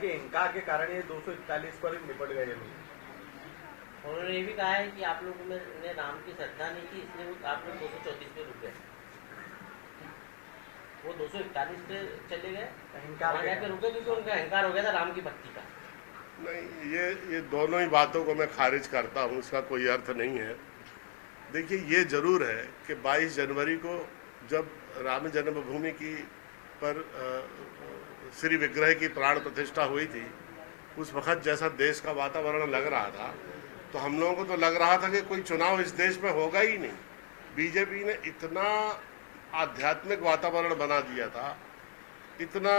कि अहंकार के कारण ये 241 पर निपट गए लोग। उन्होंने ये भी कहा है कि आप लोगों ने राम की श्रद्धा नहीं की, इसलिए वो आप लोग 234 पे रुक गए। वो 241 पे चले गए, अहंकार वहाँ जाके रुके क्योंकि उनका अहंकार हो गया था राम की भक्ति का। नहीं, ये दोनों ही बातों को मैं खारिज करता हूँ, इसका कोई अर्थ नहीं है। देखिए, ये जरूर है कि 22 जनवरी को जब राम जन्मभूमि की पर श्री विग्रह की प्राण प्रतिष्ठा हुई थी, उस वक्त जैसा देश का वातावरण लग रहा था, तो हम लोगों को तो लग रहा था कि कोई चुनाव इस देश में होगा ही नहीं। बीजेपी ने इतना आध्यात्मिक वातावरण बना दिया था, इतना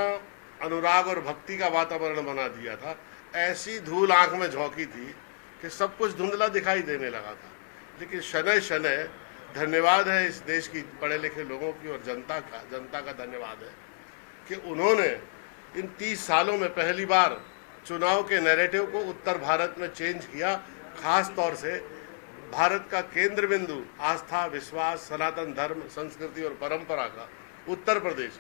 अनुराग और भक्ति का वातावरण बना दिया था, ऐसी धूल आंख में झोंकी थी कि सब कुछ धुंधला दिखाई देने लगा था। लेकिन शनय शनय धन्यवाद है इस देश की पढ़े लिखे लोगों की और जनता का धन्यवाद है कि उन्होंने इन 30 सालों में पहली बार चुनाव के नैरेटिव को उत्तर भारत में चेंज किया। खास तौर से भारत का केंद्र बिंदु आस्था, विश्वास, सनातन धर्म, संस्कृति और परंपरा का उत्तर प्रदेश,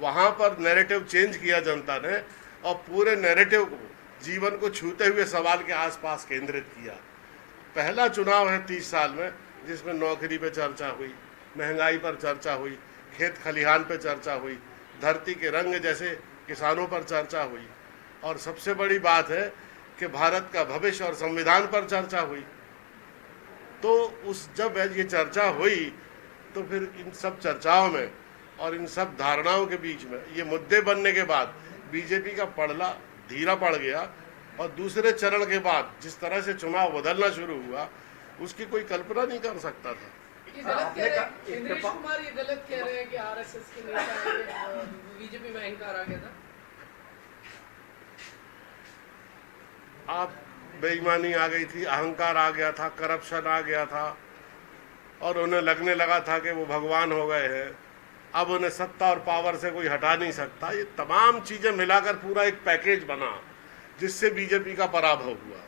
वहाँ पर नैरेटिव चेंज किया जनता ने और पूरे नैरेटिव को जीवन को छूते हुए सवाल के आसपास केंद्रित किया। पहला चुनाव है 30 साल में जिसमें नौकरी पे चर्चा हुई, महंगाई पर चर्चा हुई, खेत खलिहान पे चर्चा हुई, धरती के रंग जैसे किसानों पर चर्चा हुई, और सबसे बड़ी बात है कि भारत का भविष्य और संविधान पर चर्चा हुई। तो जब ये चर्चा हुई तो फिर इन सब चर्चाओं में और इन सब धारणाओं के बीच में ये मुद्दे बनने के बाद बीजेपी का पड़ला धीरा पड़ गया, और दूसरे चरण के बाद जिस तरह से चुनाव बदलना शुरू हुआ उसकी कोई कल्पना नहीं कर सकता था। इंद्रेश कुमार ये गलत कह रहे हैं कि आरएसएस के नेता बीजेपी में अहंकार आ गया था। आप बेईमानी आ गई थी, अहंकार आ गया था, करप्शन आ गया था, और उन्हें लगने लगा था कि वो भगवान हो गए हैं। अब उन्हें सत्ता और पावर से कोई हटा नहीं सकता। ये तमाम चीजें मिलाकर पूरा एक पैकेज बना जिससे बीजेपी का पराभव हुआ।